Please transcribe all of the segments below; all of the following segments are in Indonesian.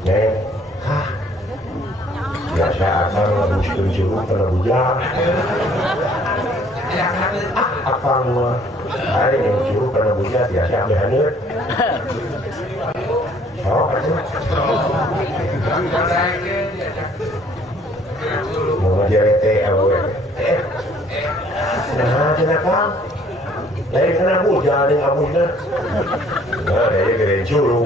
Nek, hah, biasa akang ngabuskeun curug kana bujang. Akang mah ari yang curug kana bujang biasa ambe haneut. Oh, mau jarete awe. Nah, cenah Kang. Lain kana bujang jeung amunna. Nah, dia gede curug.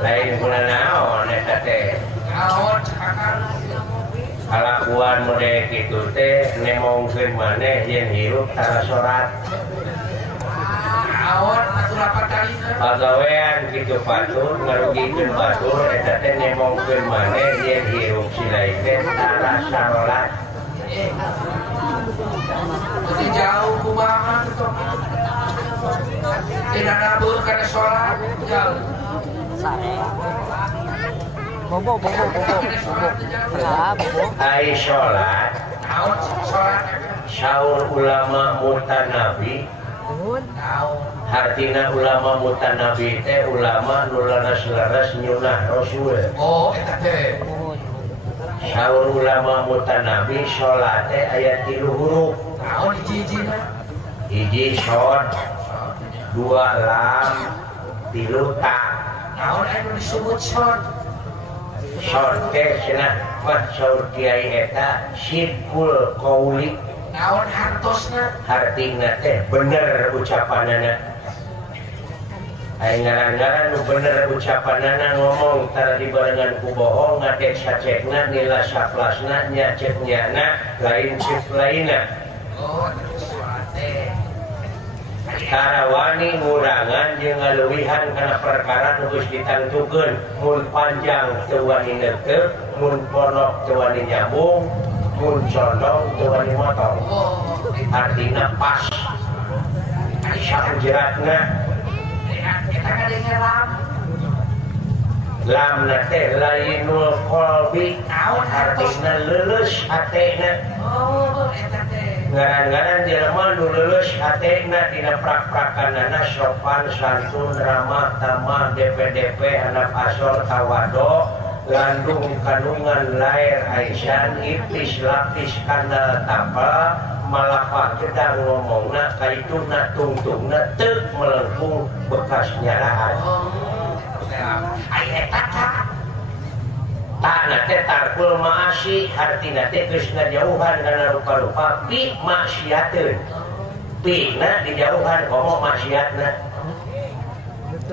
Lain bulan naon eta teh. Kalakuan mode kitu teh nemongkeun maneh yen hirup tara sorat. Naon atuh rapat kalina. Pagawean kitu patur ngarugikeun batur eta teh nemongkeun maneh yen hirup silain teh tara sorat. Jadi jauh kumaha tuh. Tidak nabur karena sholat jauh. Bobo. Ai sholat. Syaur ulama mutanabi. Hartina ulama mutanabi teh ulama nu laras-laras nyunah rasul. Oh, eta teh. Syaur ulama mutanabi sholat teh aya 3 huruf. Naon hiji-hijina? Hiji shod, 2 lam, 3 ta. Naon anu disebut shod? Shod teh cenah mah syaur kiai eta syirkul qauli. Naon hartosna? Hartina teh bener ucapanana. Aya ngaran-ngaran nu bener ucapanana ngomong tara dibarengan ku bohong ngadek sacekna nila saplasna nyacek nyana lain cek lainna. Oh, tarawani ngurangan jeung ngaleuwihan kana perkara nu geus ditangtukeun mun panjang teu wani neukeun mun pondok teu wani nyambung mun condong teu wani motor artina pas sajeratna kita kadenge lam lamna teh lainul qalbi artina leuleus hatena eta teh ngaran-ngaran jelema nu leuleus hatena dina prak-prakanana sopan santun ramah tamah DP handap asor tawado landung kandungan lair aisyah ipis lapis kana tapal malapa kita ngomongna kaituna tungtungna teuk melengkung bekas nyalahan aya eta Ta'na teh tarkul ma'asi artina teh geus ngajauhan kana rupa-rupa pi maksiateun pina dijauhan komo maksiatna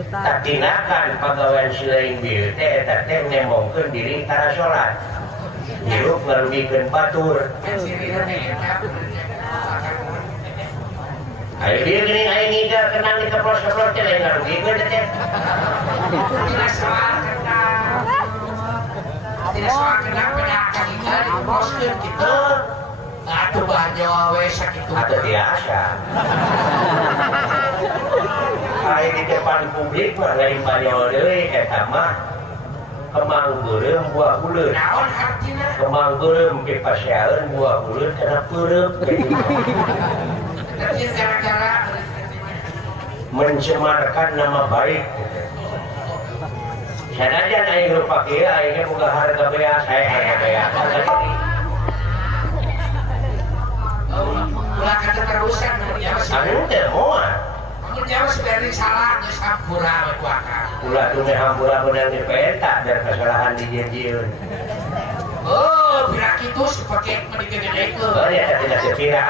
tatinakan pagawean silain bil teh eta teh nembongkeun diri tara salat hirup ngarugikeun batur aya dieu geuning aya ngiga kenang dikeplos-keplos teh lain ngarugikeun teh tidak soal kenapa akan ikan diposkeun kitu atuh banyo we sakitu atuh biasa aya di depan publik mah lain banyo deui eta mah kemang beureum buah buleut naon artina kemang beureum dipasyaeun buah buleut kana peureup jadi gara-gara mencemarkan nama baik sanajan aing rupa kieu aing boga harga beas saya harga beas ulah keterusan anu teh moal mun jauh sebenarnya salah geus hampura we ku akang ulah teu meh hampura bener dipenta biar kesalahan dijieun oh pira kitu sepake menigede-gedekeun oh ya tidak sepira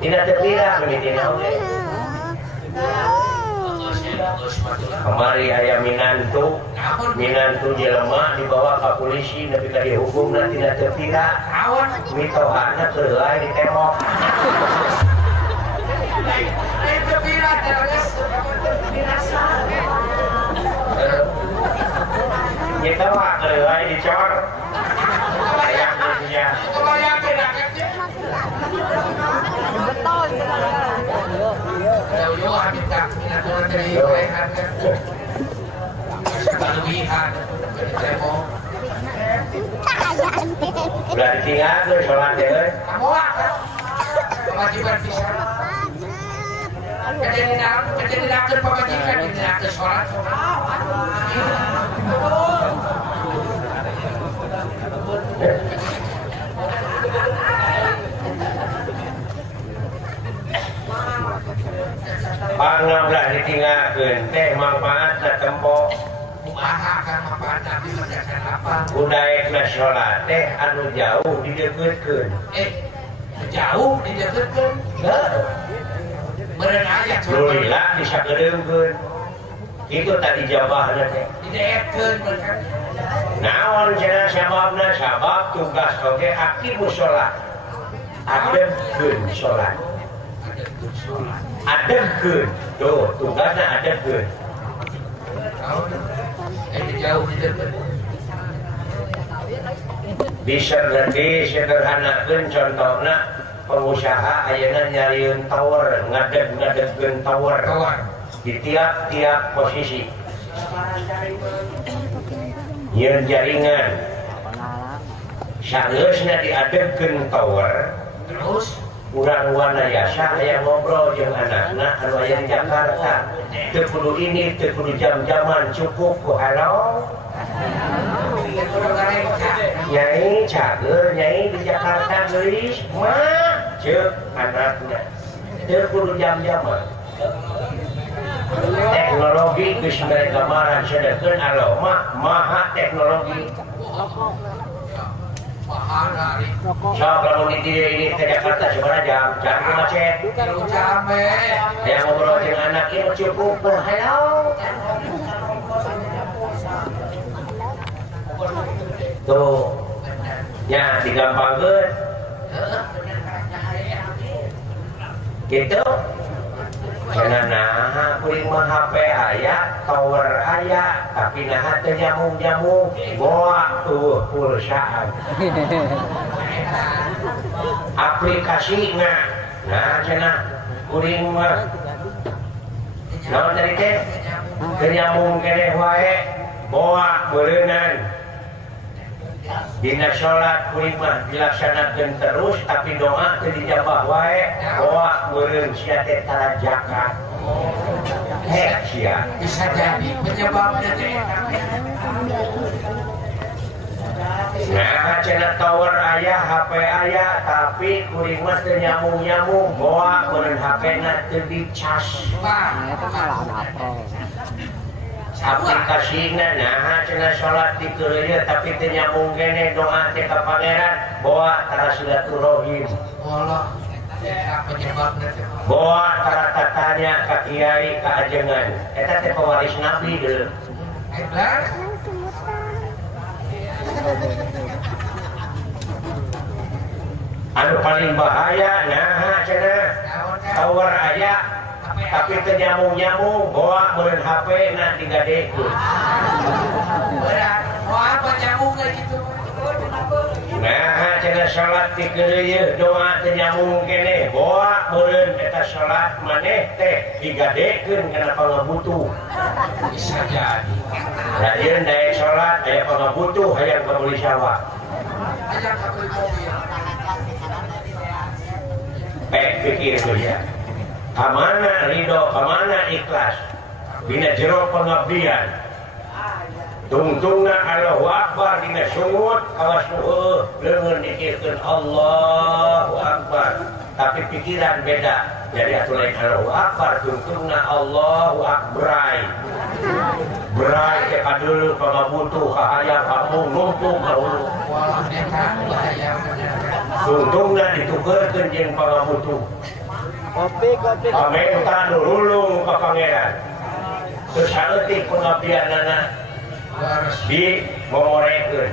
tidak sepira menitina oge kemari aya minantu jelema dibawa ke polisi nepi ka dihukum nanti tina teu pira awan mitohana teu lain ditembok teu pira terus binasa nyetawa teu lain dicor sayang dunia kebayang bedaketnya betul yo habita minatur dari lehan kan kelebihan demo udah ditinggalkeun salat teh kamu kan kewajiban pisan kejadian pamajikan dinakeun salat pangablah ditinggalkeun teh manfaatna tempo kumaha kan manfaatna mengerjakan apa udaekna salat teh anu jauh dideukeutkeun jauh dideukeutkeun heuh beureun aya lulila disakedeungkeun itu tadi jawabna teh dideetkeun bener naon cenah sababna sabab tugas oge akibus salat adegkeun salat adegkeun tuh tugasna adegkeun jauh dideukeutkeun disederhanakeun contohna pengusaha ayeuna nyarieun tower ngadeg-ngadegkeun tower di tiap-tiap posisi nyieun jaringan saeusna diadegkeun tower terus urang wanayasa aya ngobrol jeung anakna anu aya di Jakarta teu kudu ini teu kudu jam-jaman cukup ku halo nyai cager nyai di Jakarta geulis mah ceuk anakna teu kudu jam-jaman teknologi geus mereka marah sedengkeun alo mah maha teknologi sok lamun di dieu ini ke Jakarta sabaraha jam jam macet yang ngobrol jeung anak ieu cukup halo tuh nya digampangkeun gitu Cenah nah kuring mah HP aya, tower aya, tapi nah teu nyambung-nyambung, boa pulsaan. Aplikasina, nah cenah kuring mah naon tadi teh? Teu nyambung keneh wae, boa beureunan. Dina sholat kuring mah dilaksanakeun terus tapi doa teu dijabah wae boa meureun sia teh tara zakat. Sia bisa jadi penyebabnya teh. Nah cenah tower aya, HP aya, tapi kuring mah teu nyambung-nyambung boa meureun HP-na teu dicas. Aplikasina nah cenah salat di keuleuh tapi teu nyambung keneh doa teh ka pangeran boa tara silaturahim. Allah penyebabna teh. Boa tara tatanya ka kiai ka ajengan. Eta teh pewaris nabi deuleu. Anu paling bahaya nah cenah tower aya tapi teu nyambung-nyambung boa meureun HP na digadekeun. Apa nyambung kayak gitu? Nah cenah salat di keuleuh doa teu nyambung keneh boa meureun eta salat maneh teh digadekeun kana pangabutuh. Bisa jadi. Lain daek salat aya pangabutuh hayang kabeli sawah. Hayang kabeli mobil. Pikir tuh ya. Kamana ridho, kamana ikhlas dina jero pengabdian. Tungtungna Allahu Akbar dina sungut awas leungeun dikirkeun Allahu Akbar. Tapi pikiran beda. Jadi atuh lain Allahu Akbar tungtungna Allahu Akbrai. Brai teh kadeuleu pangabutuh ka hayang kampung numpuk ka hulu. Wah, eta bahaya. Tungtungna ditukeurkeun jeung pangabutuh. Kopi. Pamenta nulung ka pangeran. Terus saeutik pengabdianana di momorekeun.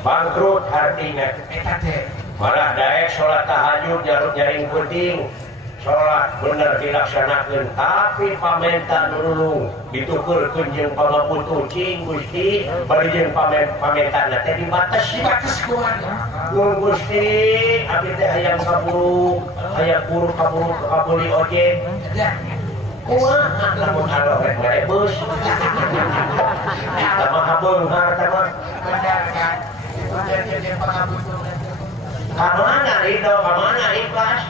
Bangkrut artinya. Eta teh Malah daek salat tahajud nyaring penting. Salat bener dilaksanakeun tapi pamenta nulung ditukeurkeun jeung pangabutuh cing Gusti bari jeung pamentana teh dibates kumaha? Nun Gusti abdi teh hayang kaburu kabeli ojek. Kumaha lamun Allah rek ngarebus. Tama habeunghar tama. Benar kan? Jadi pangabutuh. Kamana ridho, kamana ikhlas?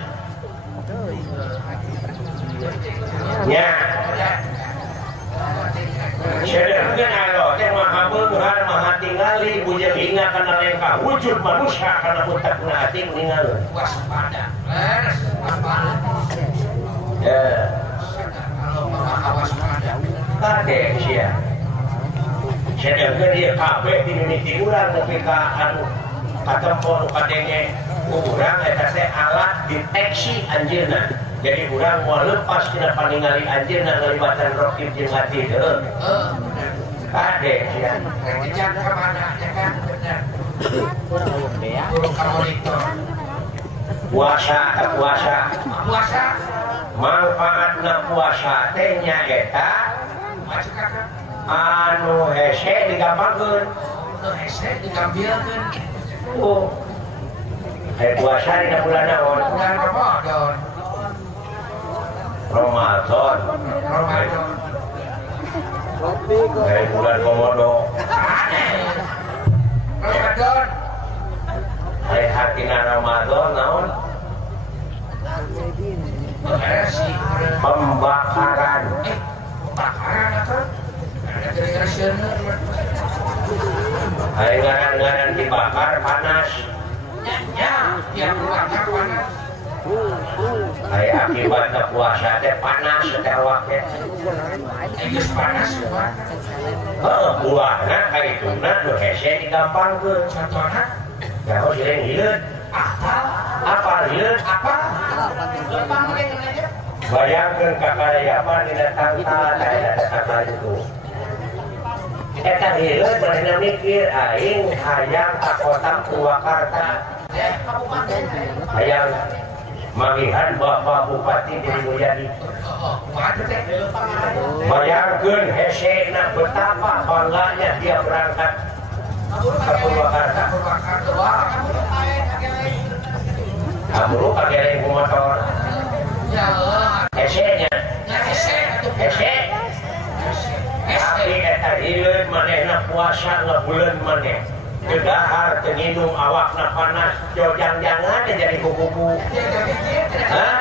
Ya. Sedangkan Allah teh maha beunghar maha tingali bujang ingat kana lengkah wujud manusia kana butakna hati ningaleuh. Waspada. Waspada. Ya. Kalau maha waspada. Kade sia. Sedangkan dia kabeh di mimiti urang nepi ka anu katempo nu kadenge urang eta teh alat deteksi anjeunna. Jadi urang mau lepas tina paningali anjeunna ngalibatan rokib jeung hati teu. Kade sia. Kerja ke mana ya kan? Benar. Guru monitor. Puasa. Puasa. Manfaatna puasa teh nyaeta anu hese digampangkeun. Hese digambilkeun. Oh. Puasa dina bulan naon? Bulan Ramadan. Ramadan. Kopi. Bulan Komodo. Ramadan. Hari hatina Ramadan naon? Pembakaran. Pembakaran apa? Hari ngaran-ngaran dibakar panas. Ya dibakar panas. Hari akibatna puasa teh panas teh awak teh. Geus panas Pak. Buahna kaituna nu hese digampangkeun. Contohna Nyaho hileud. Apa hileud? apa? Bayangkeun kakarayapan dina tangtal aya kata itu. Eta hileud manehna mikir aing hayang ka kota Purwakarta. Hayang Mangihan Bapak Bupati Diri Mulyadi. Bayangkeun hesena betapa bangganya dia berangkat ke Purwakarta. Kamu pakai ibu motor. Hesenya. Hese. Tapi eta hileun manehna puasa ngebuleun maneh. Gedahar tenginum awakna panas jojang-jangan jadi kuku-kuku. Hah?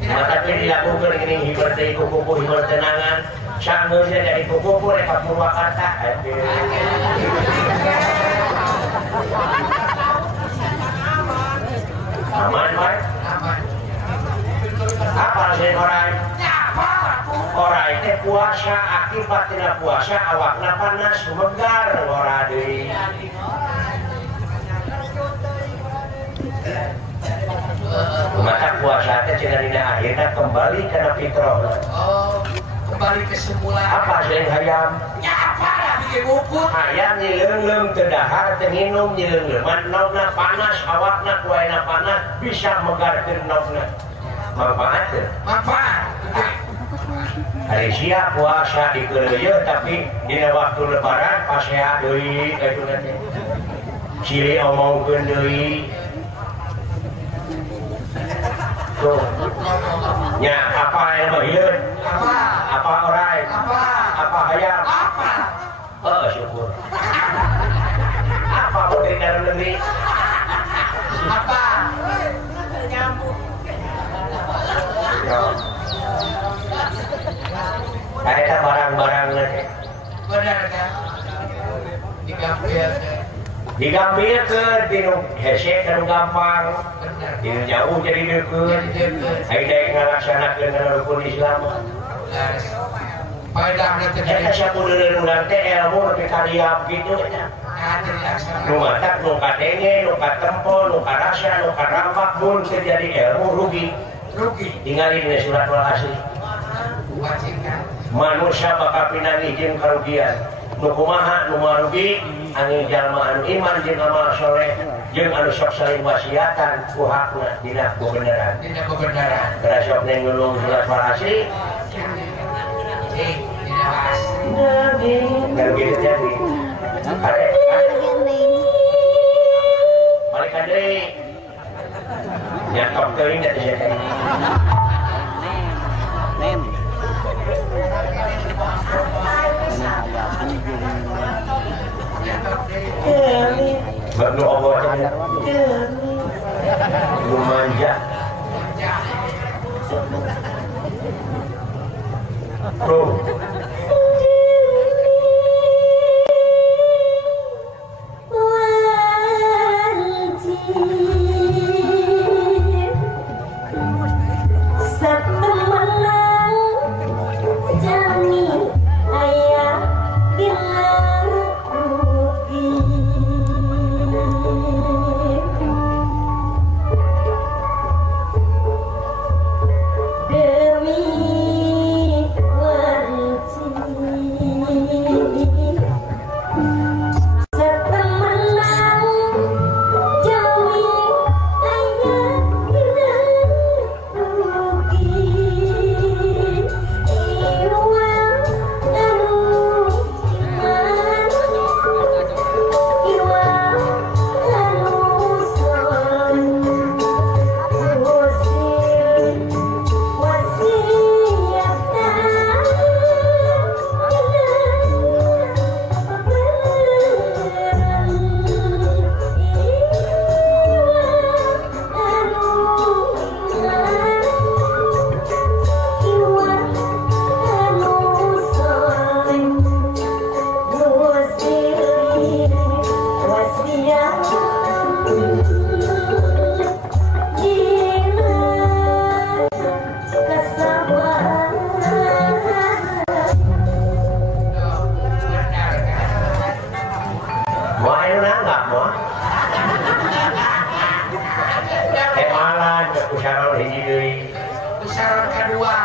Mata pilih dilakukan ini hibar dari kuku-kuku hibar tenangan. Sanggeusnya dari kuku-kuku reka Purwakarta. Aman, Pak? Apa sih orang? Orang itu puasa akibat tina puasa awakna panas megar ora deui. Maka puasa teh cenah dina akhirna kembali kana fitrah. Oh, kembali ke semula. Apa sih hayam? Ya apa lah bikin bukut. Hayam nyileung-leung teu dahar teu nginum nyileung-leung. Manogna panas awakna kuaina panas bisa megarkeun nogna. Manfaat teu? Manfaat. Hari siap puasa dikeureuyeun tapi dina waktu lebaran pasea deui kitu teh. Ciri omongkeun deui. Tuh. Nya apa yang bahileun? Apa orai? Apa hayam? Oh, syukur. Apa mau dari dalam negeri? Apa? Nyambung. Ada barang-barang nanti. Benar kan? Digambil ke dinu hese kanu gampang. Dinu jauh jadi deukeut. Haidai ngalaksanakeun rukun Islam. Faedahna teh Eta sakudeureuh urang teh ilmu nepi ka diap kitu nya. Nu matak nu kadenge, nu katempo, nu karasa, nu karambak mun teu jadi ilmu rugi. Tinggalin dina surat wal asri. Manusia bakal pinangi jeung karugian. Nu kumaha nu marugi angin jalma anu iman jeung amal soleh jeung anu sok saling wasiatan ku hakna dina kebenaran. Berasok neng nulung surat wal asri. Kan gitu jadi. Balik deui. Nyatok teuing da teh teh. Bantu Allah lu manja tuh Pusara kedua.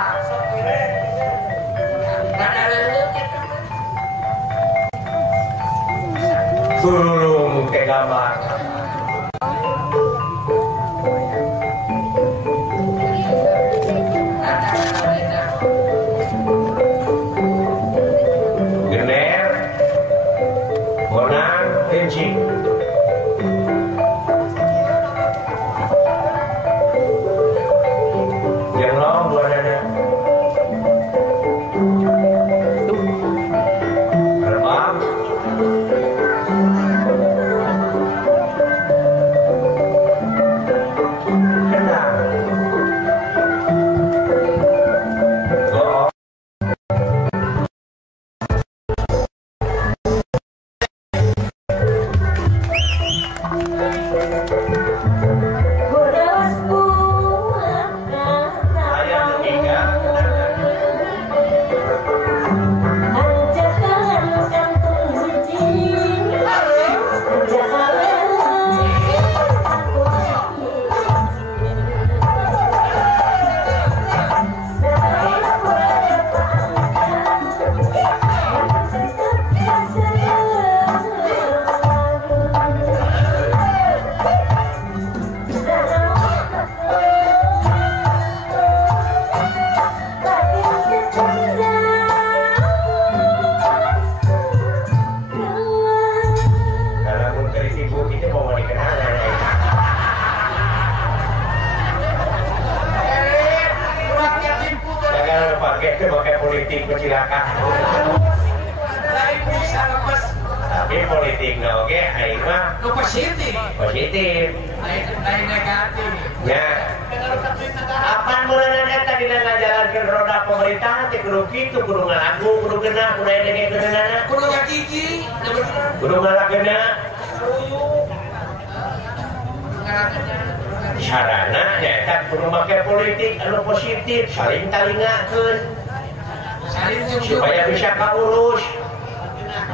Turun ke gambar. politik kecelakaan tapi politik oke aing mah positif lain negatif ya apaan mulanya eta dina ngajalankeun roda pemerintahan teh kudu kitu kudu ngalaku kudu geuna kudu aya denge geunana kudu ngakiki kudu ngalakeuna sarana nyaeta kudu make politik anu positif saling talingakeun supaya bisa kaurus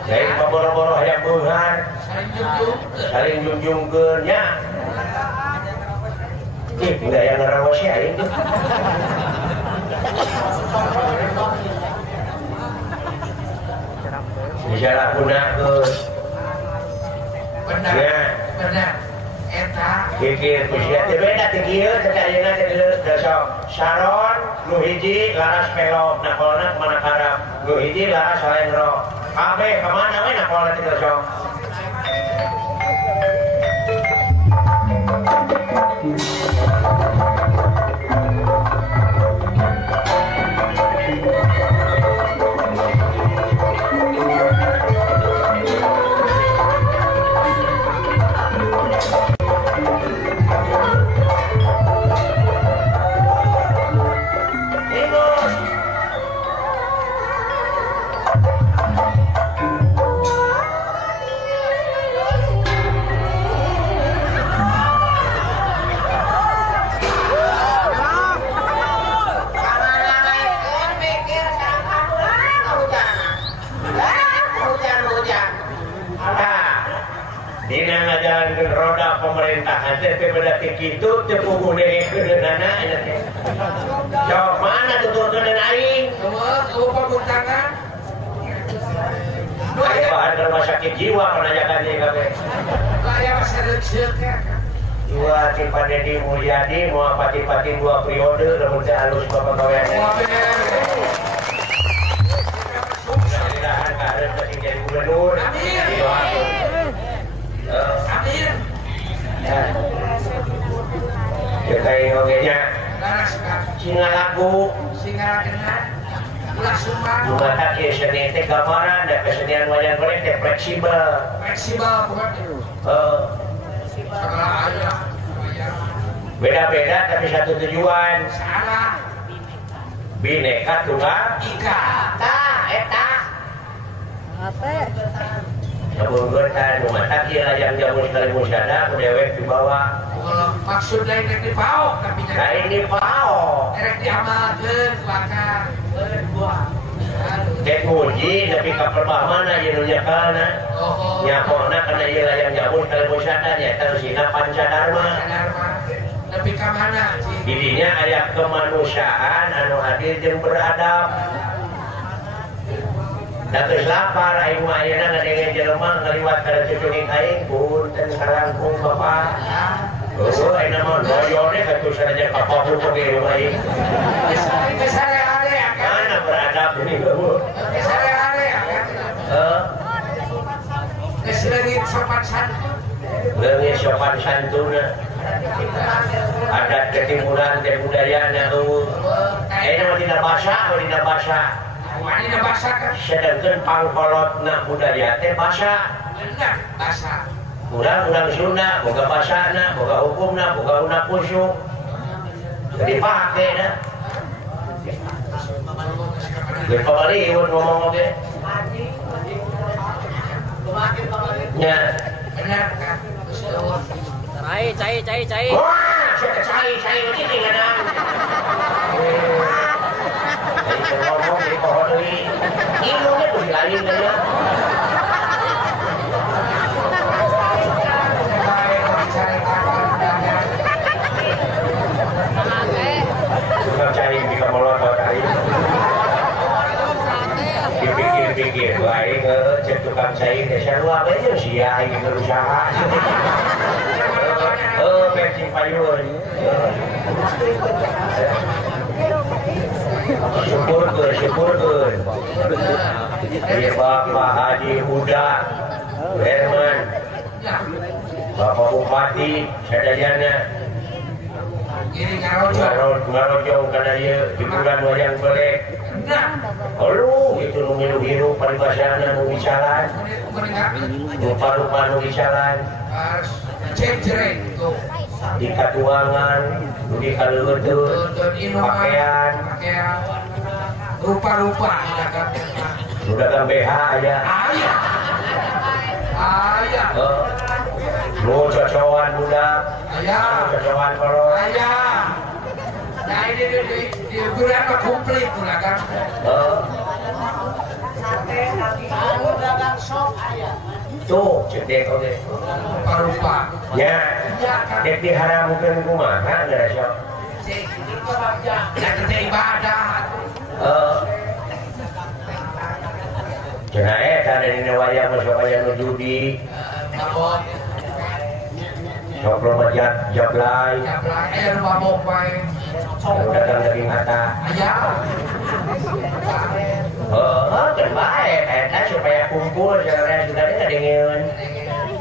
dari paboro-boro hayang beunghar saling junjungkeun nya budaya ngarawas ya itu disalahgunakeun benar eta pikir kusia teh beda teh kieu teh ayeuna teh sok saron nu hiji laras pelok nakolna mana karab nu hiji laras salendro kabeh ka mana we nakolna teh sok pemerintahan teh beda kitu teu puguh dengekeunana aya teh. Jawab mana tuturkeun aing? Eueuh paguntangan. Aya bahan rumah sakit jiwa penanyakan ieu kabeh. Aya masa reuceuk ya. Dua ti Padedi Mulyadi moal pati-pati 2 periode lamun teh alus papagawean. Mudah-mudahan kareun teh jadi gubernur. Amin. Ya kayak ngogenya singa lagu singa dengan ulah sumba juga tak ya seni teh gambaran dan kesenian wayang golek teh fleksibel bukan segala ayah beda-beda tapi satu tujuan salah bineka tunggal ika eta apa sabun gertan rumah tak kira yang jamu sekali musyadah ku dewek dibawa maksud lain rek dipaok tapi lain dipaok rek diamalkeun bakar buah dek nguji tapi kaperbah mana ieu nya kana nyakona kana ieu layang jamu sekali musyadah nya terusina pancadharma tapi ka mana didinya aya kemanusiaan anu adil jeung beradab. Da geus lapar aing mah ayeuna ngadenge jelema ngaliwat ka cucunging aing punten karangkung Bapak. Heuh ayeuna mah doyone katuh saraja ka papu ge aing. Geus sare-are akan. Mana beradab ini geuh. Geus sare-are akan. Geus leungit sopan santun. Leungit sopan santuna. Adat ketimuran teh budayana heuh. Ayeuna mah dina basa. Wanita bahasa kan? Sedangkan pangkolotna budaya teh basa. Benar bahasa. Urang Sunda, boga basana, boga hukumna, boga una kusuk. Jadi pake dah. Geus pabaliun ngomong oge. Nya, Benar kan? Cai. Wah, saya cai ini tinggalan. Jadi ngomong di pohon ini, ilmunya tuh lain ya. Tukang cai di kamar cai. Dipikir-pikir, baik ke tukang cai desa luar aja sih ya, ini berusaha. Bensin payun. Syukur. Dari Bapak Haji Huda Herman, Bapak Bupati Sadayana, ngarojong karena dia di bulan wayang golek. Lalu itu nungilu-hiru paribasana nu bisalan, rupa-rupa nu bisalan. Di katuangan, di kaleuteun, pakaian, rupa-rupa dagang BH aya. Aya. Nu cocokan budak, cocokan kolot. Aya. Nah ini di berapa komplit pula kan? Tuh, cedek oke. Rupa-rupa. Ya, dek diharamkeun kumaha gara sok. Ya kerja ibadah. Cenah eta dari wayang masuk wayang nu judi. Sok loba jablay. Aya nu mabok bae. Dagang daging hata. Aya. Kan baik, eta supaya kumpul saudara-saudara ngadengeun.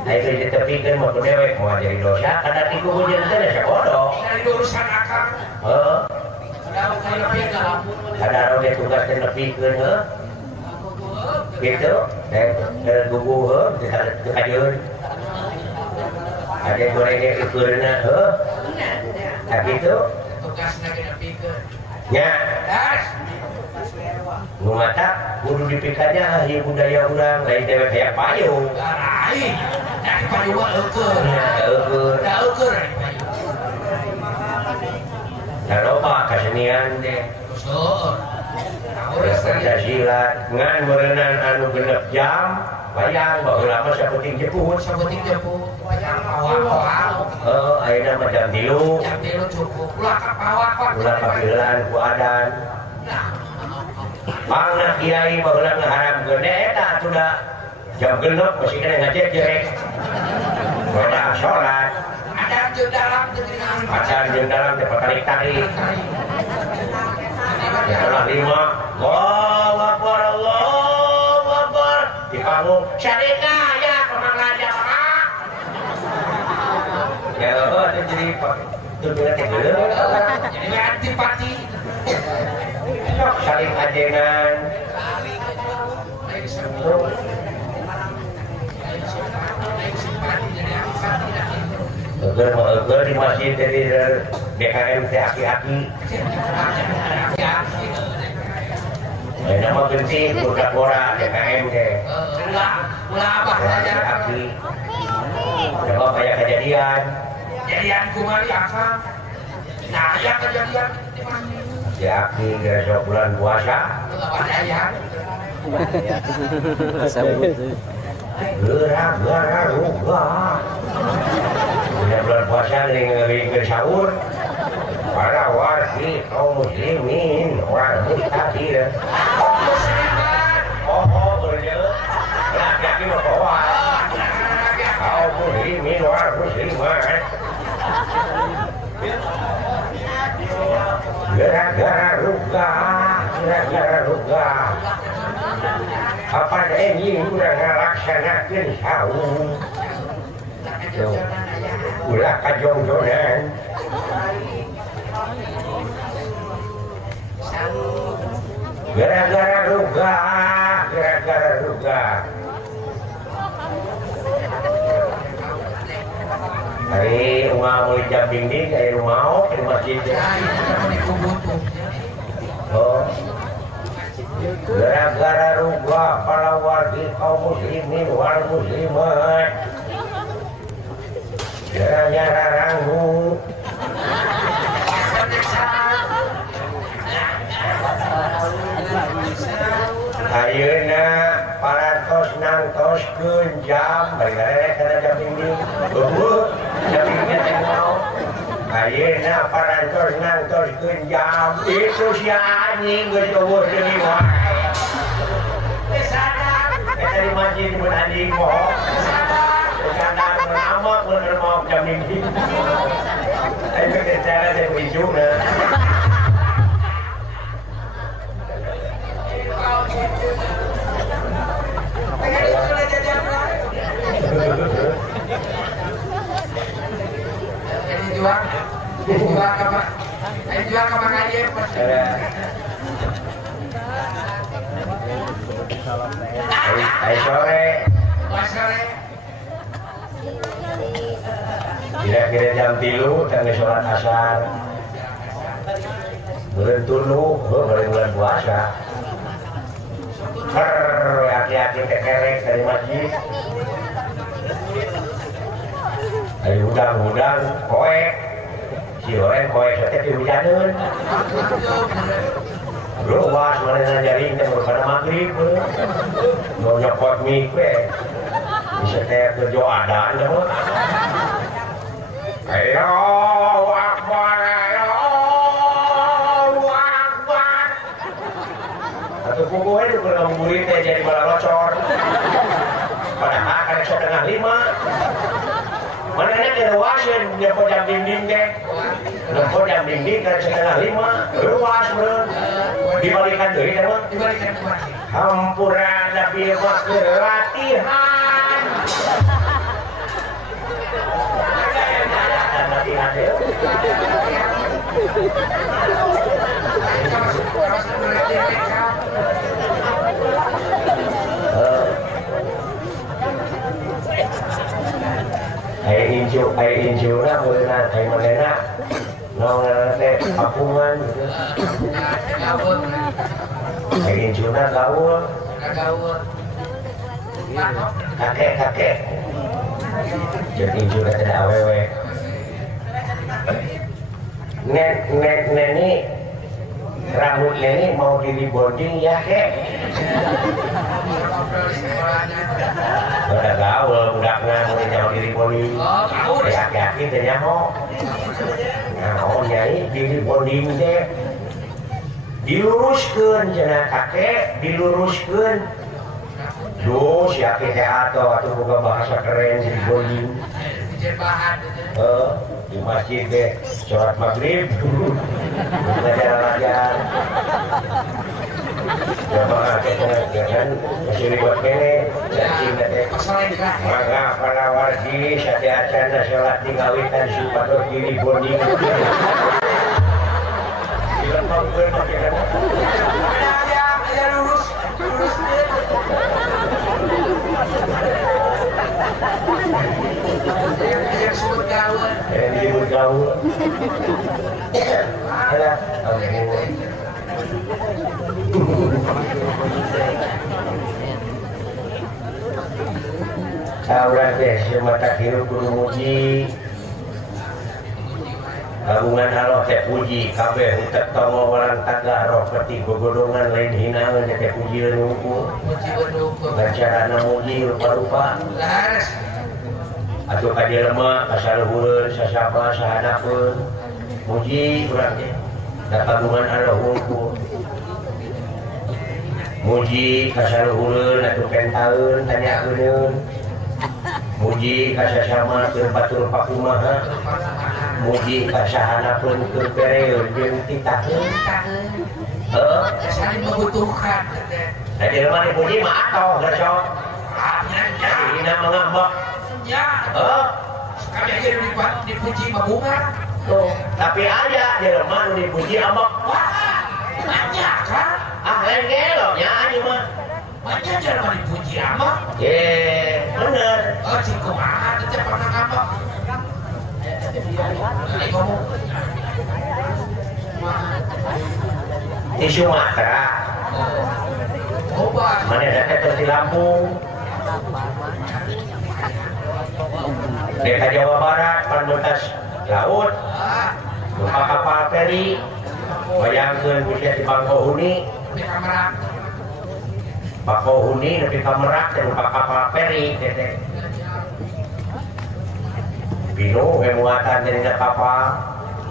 Ayo ditepikeun mah dewek mau jadi dosa, kada tiku hujan teh da bodoh. Dari urusan akang. Kada oge tugas teh nepikeun heuh. Gitu, dari gugu heuh dikajeun. Ade gorengnya ikeurna heuh. Ka kitu. Tugasna ge nepikeun. Nya. Nu mata kudu dipikirnya ahli budaya urang lain dewek kayak payung. Lain. Dari payung mah eukeun. Eukeun. Da eukeun. Da loba kasenian teh. Seueur. Pancasila ngan merenang anu genep jam wayang baheula mah sapenting jeput. Wayang pawak. Ayeuna mah jam 3. Jam 3 cukup. Ulah ka pawak. Ulah panggilan ku adan. Pangna kiai baheula ngaharamkeun eta sudah jam 6 masih kena ngajek jerek. Wadang salat. Ada jeung dalam dengan Pacar jeung dalam teh tarik-tarik. Ya Allah 5. Allahu Akbar. Di panggung syarikah ya kemanglaja. Ya Allah jadi tuntunan teh geuleuh. Jadi antipati. Sok saling ajengan. Eger di masjid dari DKM teh aki-aki. Nama penting budak borak DKM teh. Ulah abah saja. Aki. Coba kayak kejadian. Kejadian kumari akang. Nah, ya kejadian di masjid. Si aki gara bulan puasa. Wadaya. Gara ruga. Bulan puasa ngering sahur. Para wargi kaum muslimin orang mustahil. Berjel. Laki-laki mah bawa. Kaum muslimin orang muslimat. Gara-gara ruga. Apa ini udah ngelaksanakan sahur. Ulah kajong-jongan. Gara-gara ruga. Hari rumah mulai jam dinding, hari rumah di masjid. Gara-gara ruga para wargi kaum muslimin wal muslimat. gara-gara ranggu ayeuna parantos nangtoskeun jam bari kana jam ini beuh jam ini teh naon ayeuna parantos nangtoskeun jam itu si anjing geus eueuh deui wae eta di masjid mun anjing moho sadar nama mun mau jam ini ayo ke cara teh bijuna jual ke Mang Aye. Hai sore. Sore. Kira-kira jam 3 tangge sholat asar. Bulan tulu, bulan puasa. Aki-aki kekerek dari masjid. Ayo udang-udang, koek. Si orang koek setiap dihujaneun. Luas mana jaring teh pada maghrib. Mau nyokot mie we. Bisa teh kerja adaan dah. Allahu Akbar, Allahu Akbar. Atau kuku itu kalau murid teh jadi bala locor. Padahal kan 4:30. Mana enak ya ruasin dia jam dinding teh. Lempur jam dinding kan 4:30. Ruas bener. Dibalikan deui teh mah. Dibalikan kuat. Hampura tapi waktu latihan. Latihan deh. Ai inju na beunang ai manehna naon teh apungan gitu. Ai inju na gaul. Kakek. Jeung inju na teh awewe. Neni rambut Neni mau di rebonding ya kek. Udah gaul, udah ngomongin mau di rebonding. Aki-aki teh nyaho. Nah, nyai di rebonding teh diluruskeun cenah kakek, diluruskeun. Duh, si aki teh atuh boga bahasa keren di rebonding. Di masjid deh, sholat maghrib, ngajar-ngajar. Coba kita kan masih ribet kene, jadi teh. Maka para wargi sate acana sholat tinggawitan supaya diri bonding. Dilempangkeun make kana. Ya lurus. Disebut gaul. Disebut gaul. Alah, ampun. Sauran teh semata hirup kudu muji. Kagungan Allah teh puji kabeh utek tongo walang taga roh peti gogodongan lain hinaeun teh puji nungku. Carana muji rupa-rupa. Laras. Atuh ka jelema kasaluhureun sasaba sahanapeun muji urang teh. Da kagungan Allah unggul. Muji kasaluhureun atuh pentaeun tanyakeun. Muji kasasama keur batur pakumaha. Muji kasahanapeun keur pereeun jeung titaheun. Saling membutuhkan. Da jelema dipuji mah atoh da sok. Jadi dina mangambek. Ya. Sekali aja dipuji mah bunga. Tuh, tapi ada jelema nu dipuji ambek. Wah, banyak kan? Lain geloknya aja mah. Banyak jelema dipuji ambek. Bener. Cik kumaha teh pernah ngambek. Ngomong. Di Sumatera. Mana ada di Lampung. Deka Jawa Barat panbetas laut numpak kapal feri bayangkeun bisa di Bangkohuni Bangkohuni nepi ka Merak teh numpak kapal feri teh Bino muatan dina kapal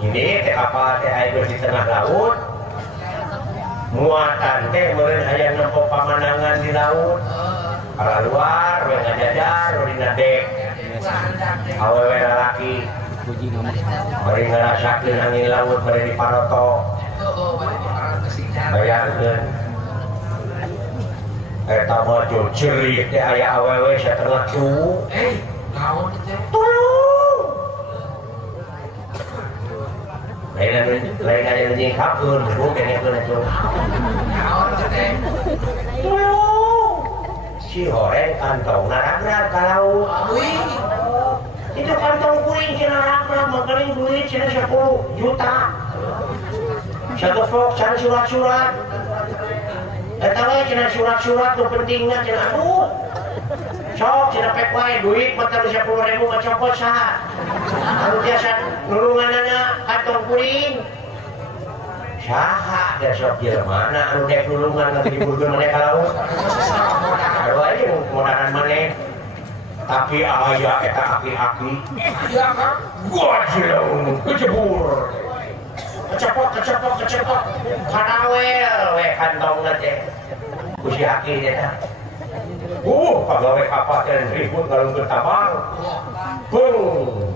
ini teh kapal teh aya di tengah laut muatan teh meureun aya nempo pamandangan di laut kalau luar we ngajadar dina dek awewe lalaki bari ngarasakeun angin laut bari diparoto bayangkeun eta mah cerik teh aya awewe satengah cu naon teh lain aja nyingkapkeun bukan keneukeun itu naon teh si horeng kantong narak-narak ka laut itu kantong kuring cina narak-narak mengkering duit cina 10 juta satu vlog cina surat-surat eta we cina surat-surat nu pentingna cina aduh sok cina pek wae duit mah 10.000 kacopot saha anu biasa nulunganana kantong kuring saha da sok jelema na anu dek nulungan lagi diburgeun maneh ka laut aduh aja modaran maneh tapi aya eta aki-aki iya kan gua jilaun kecebur kecepot kadawel we kantongna teh ku si aki eta pagawe kapal teh ribut ngalungkeun tabang bung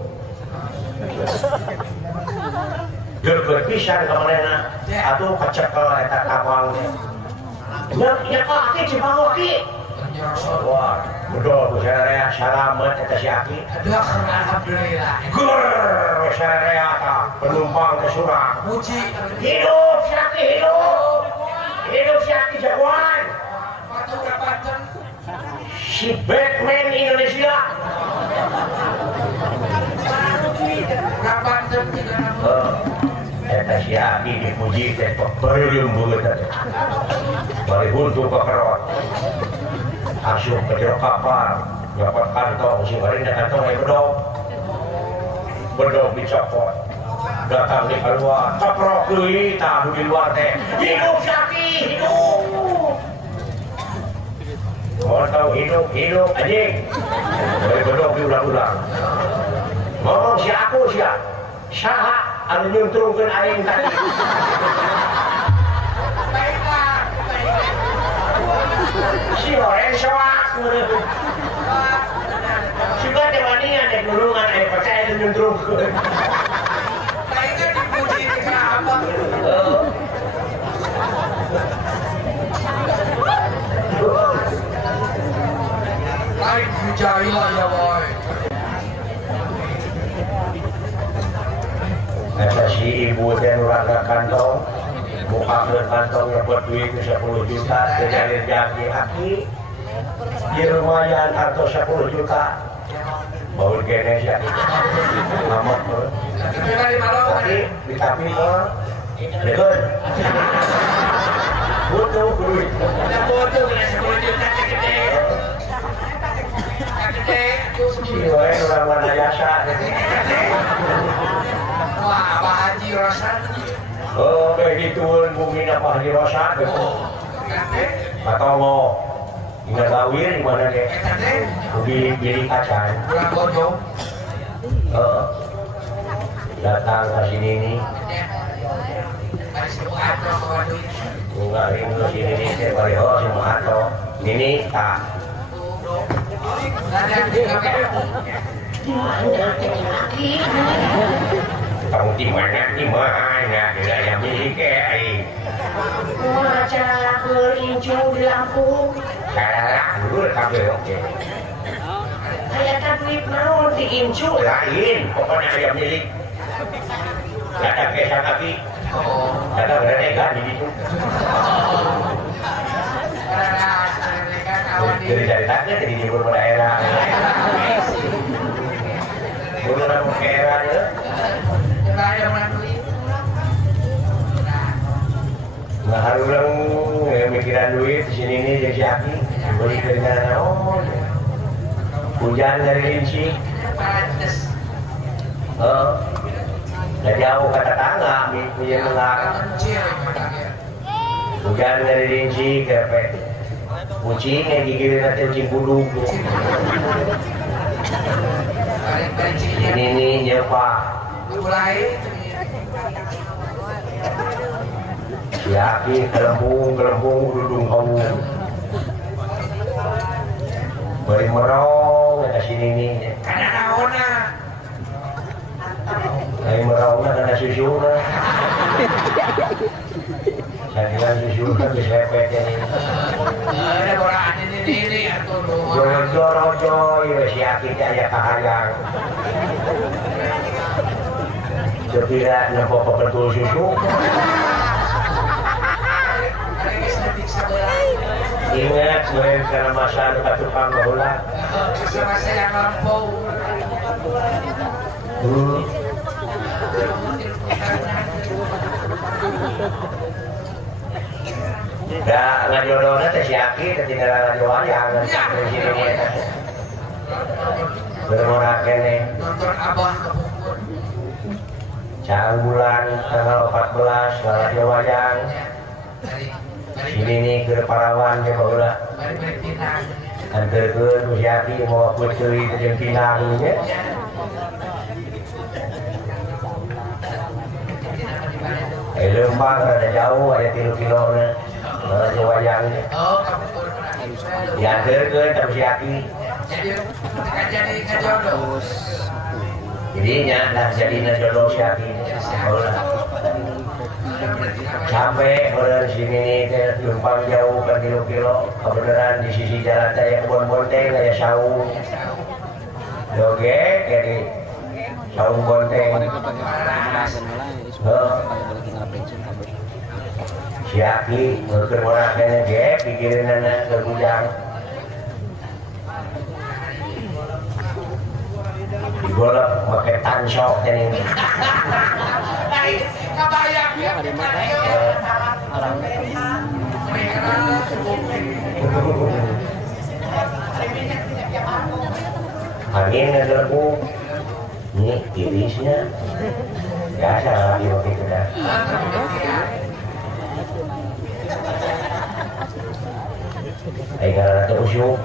deukeut pisan ka manehna atuh kecekel eta tabang teh nya ka aki cipago aki wah bedo saya salamet eta si aki aduh alhamdulillah gur saya ta penumpang ke surang puji hidup si aki hidup si aki jagoan patuh kapan si Batman Indonesia kapan eta si aki dipuji teh beureureum beut teh bari buntu ka kerot asup ke jero kapal dapat kantong si bari da kantong aya bedog dicopot datang di keluar coprok deui tah di luar teh hidup si aki hidup mau tahu hidup anjing bari bedog diulang-ulang ngomong si aku sia saha anu nyuntrungkeun aing tadi si horeng soak si bade waninya dek nulungan aya percaya anu nyuntrungkeun aingnya dipuji di kenapa aing dijaya ya boy Eta si ibu teh nurangga kantong bukakeun kantong buat duit 10 juta teh jalir janji aki di lumayan atau 10 juta baul gene sia amat tapi tapi mah dekeun butuh duit ada bodoh ya 10 juta gede si wae urang warna jasa wah Pak Haji Rosan oh kayak gituun bumi Pak Haji Rosan atau mau ingat lawir di mana deh pilih kacang pulang bodoh datang ke sini nih enggak ini sini nih saya balik semua atau ini tak kamu di mana tidak yang milik aing cara berincu di Lampung cara dulu kabel oke kayak duit naon diincu lain pokoknya ayam milik ada kesang kaki ada berenega di situ dari tanya jadi di beberapa daerah beberapa daerah ya nggak harus mikiran duit di sini nih jadi aki beli dari naon hujan dari rinci Nggak jauh kata tangga punya mengar hujan dari rinci kepek kucing yang gigirin nanti kucing buduk ini nyepa mulai siapi gelembung dudung kamu beri merong ke sini nih karena naona beri merongnya karena susunya saya bilang susunya bisa pete nih ada orang ini atau jojo ya siapi kayak kahayang sepira nempok pepetul susu ingat selain karena masa dekat tukang bola masa yang lampau nggak jodohnya teh siaki ketinggalan wayang dari sini nih bermurah kene nonton abah kebukun Cang bulan tanggal 14 lalaki wayang sini nih ke Parawan ke bola dari Pinang anterkeun ku siaki mau aku ceri ke jeung Pinang nya Lembang ada jauh ada 3 kilo na lalaki wayang oh kebukun dianterkeun ka siaki jadi jodoh jadinya dah jadinya jodoh siaki sampai bener sini nih teh lumpang jauh kan kilo kebenaran di sisi jalan saya kebun bonteng kayak saung doge jadi saung bonteng siaki ngeker orang kena ge pikirin anak kegudang digolok pakai tansok ini kabayang ya angin ngegerbu ini tirisnya biasa lagi waktu itu dah ayo rata usyuk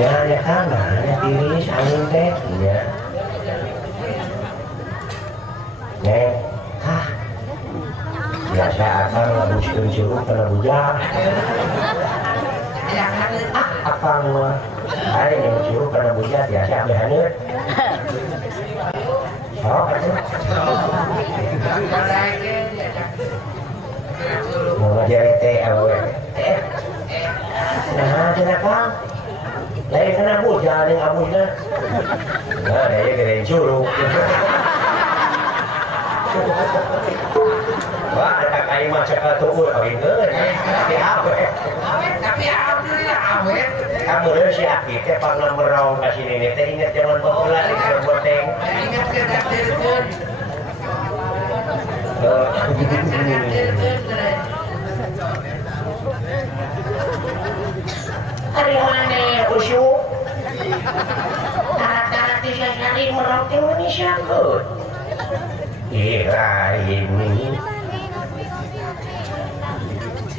ya sama ya tiris angin teh ya neng hah biasa akan ngabuskeun curug kana bujang akang mah ari yang curug kana bujang biasa ambe haneut sok atuh mau ngajari teh awewe teh nah cenah kang lain kena bujang yang abusnya nah dia gedein curug wah ada kain macam tuh awet tapi alhamdulillah awet kamu udah siap kita pernah merau kasih ini teh ingat zaman populer di Bonteng ingat kedatirkeun hari mana usyuk tarat-tarat di sasari merau teh Indonesia kot iya ini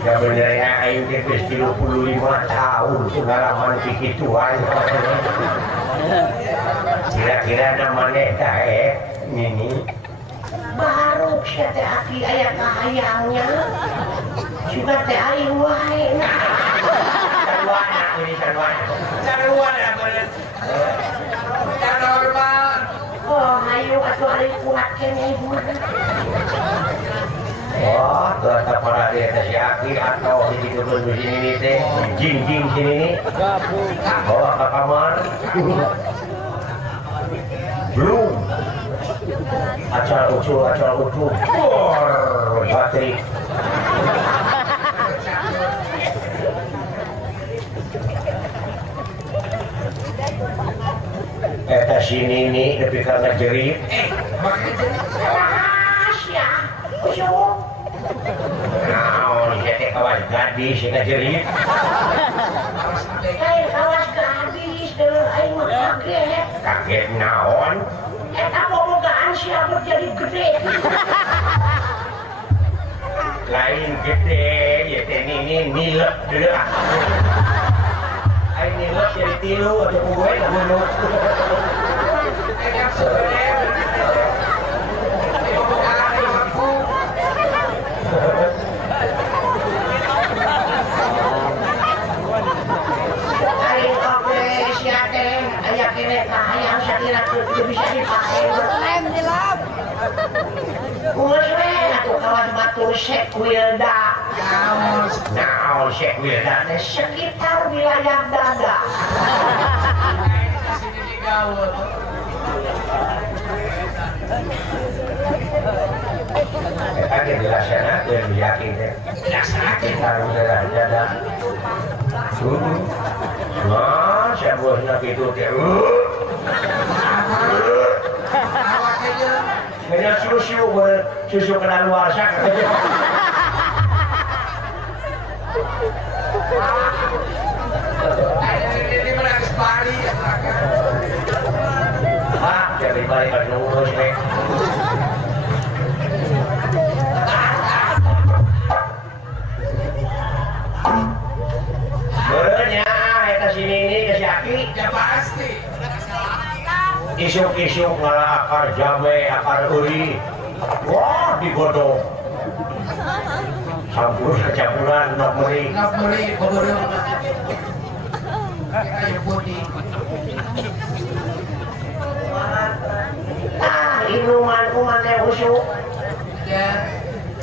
ya benernya ayu kita 35 tahun pengalaman pikituan kira-kira namanya ini baru siya teh aki ayah kahayangnya juga teh ayu wae Caruana bener normal oh ayu atuh ari kuat kene ibu oh ternyata pada dia teh si aki atau di kebun di sini teh jing sini nih bawa ke kamar belum acara ucul bateri eta sini nih lebih karena jerit makanya rahasia ucul naon gadis yang jerit. Kawas gadis deh, aing mah kaget. Kaget naon? Eta bobogaan siapa jadi gede. Lain gede, ya ini nilep dulu. Aing nilep jadi tilu atau gue nggak bunuh. Yang sakira itu bisa dipakai Lem di lap. Kumaswe atuh kawan batur Syekh Wilda. Naon Syekh Wilda teh Sekitar wilayah dada. Sini digawe. Kaget dilaksanakeun yakin teh. Dilaksanakeun. Sekitar wilayah dada. Nah, siapa itu teh? Kayaknya susu kena luar sak. Ini menangis Bali ya. Jadi balik pada ngurus nih. Benernya, kita sini ini ke Syaki. Ya pasti. Isuk-isuk ngalah akar jabe, akar uri. Wah, digodong. Campur kecampuran, nak meri. Nak beli beberapa. Kayu putih. Inuman yang usuk. Ya.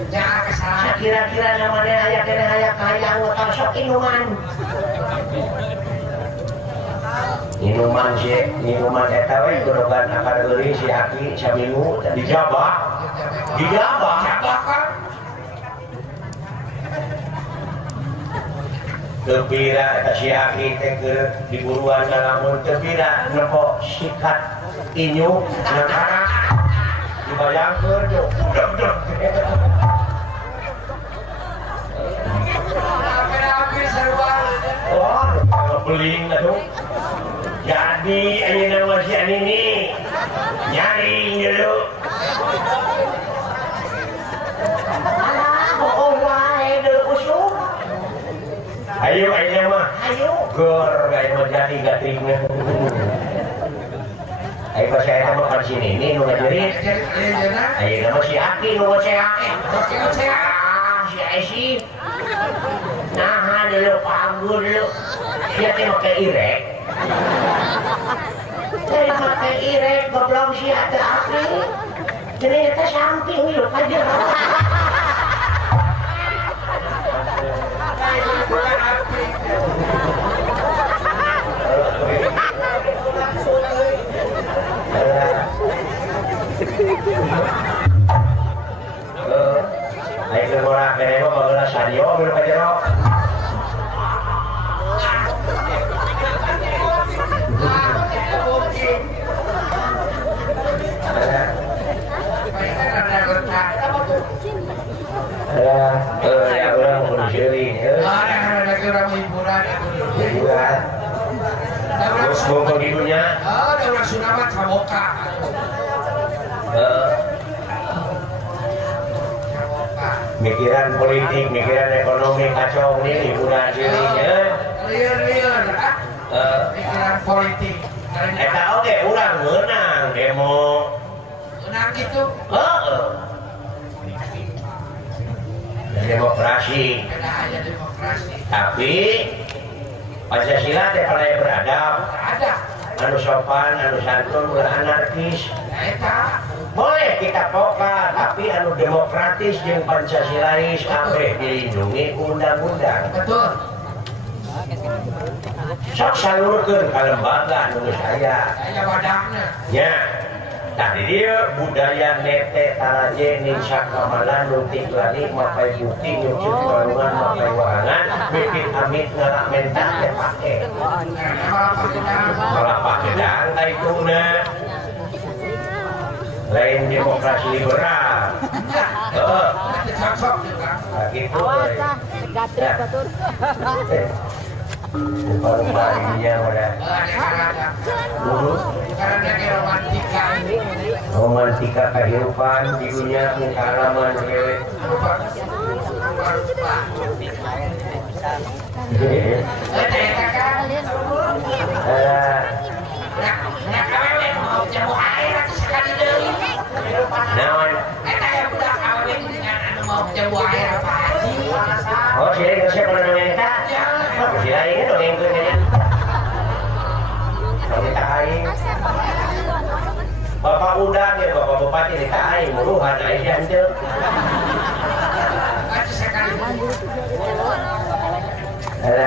Jangan kesalahan. Kira-kira namanya ayak kena ayak hayang ngotor sok inuman. Minuman eta we gorogan akar uri si Aki saminggu dijabah. Bakar. Tepira eta si Aki teh keur diburuan lamun tepira nempo sikat inyu negara dibayangkeun yo udah Rapi seruan. wah beling atuh jadi ayeuna mah si ini nyaring dulu Alah, bohong wae deuk usuk. ayo ayeuna mah Ayo. gor gaya mah jadi gatingna ayo pas saya mah kan sini ini nu ngajerit ayeuna mah si Aki nu ngocea si Aisy nah dulu panggur dulu dia teh make irek Dari pakai irek goblok sih ada api. Ternyata samping yuk aja. ayo murah kene mah bageuna sadio belum kajero ya orang menjeli Ada orang hiburan. juga terus mau begitunya Ada orang Sunamat Samoka. mikiran politik, mikiran ekonomi kacau nih hiburan jelinya Liar. Pikiran politik. eta oke urang menang demo Menang gitu. demokrasi Beda aja demokrasi. tapi Pancasila teh palaya beradab Ada. anu sopan, anu santun, ulah anarkis Eta. boleh kita pokar tapi anu demokratis jeung Pancasilais kabeh dilindungi undang-undang Betul. sok salurkeun ka lembaga anu geus aya Aya wadahna. nya tadi dia budaya nete taraje ning sakamalan nutik lari mapai bukti nyucuk balungan mapai wahangan bibit amit ngarak mentak teh pake malah pake dang taituna lain demokrasi liberal Cocok juga. nah gitu Awas ah. Gatrik batur. Rupa-rupanya udah dulu romantika kehidupan di dunia pengalaman cewek. Oh, sih, siapa namanya kita? Si lain dong yang kayaknya. Kalau kita aing, bapak udah ya, bapak bupati kita aing, muruhan aja aja. Ada.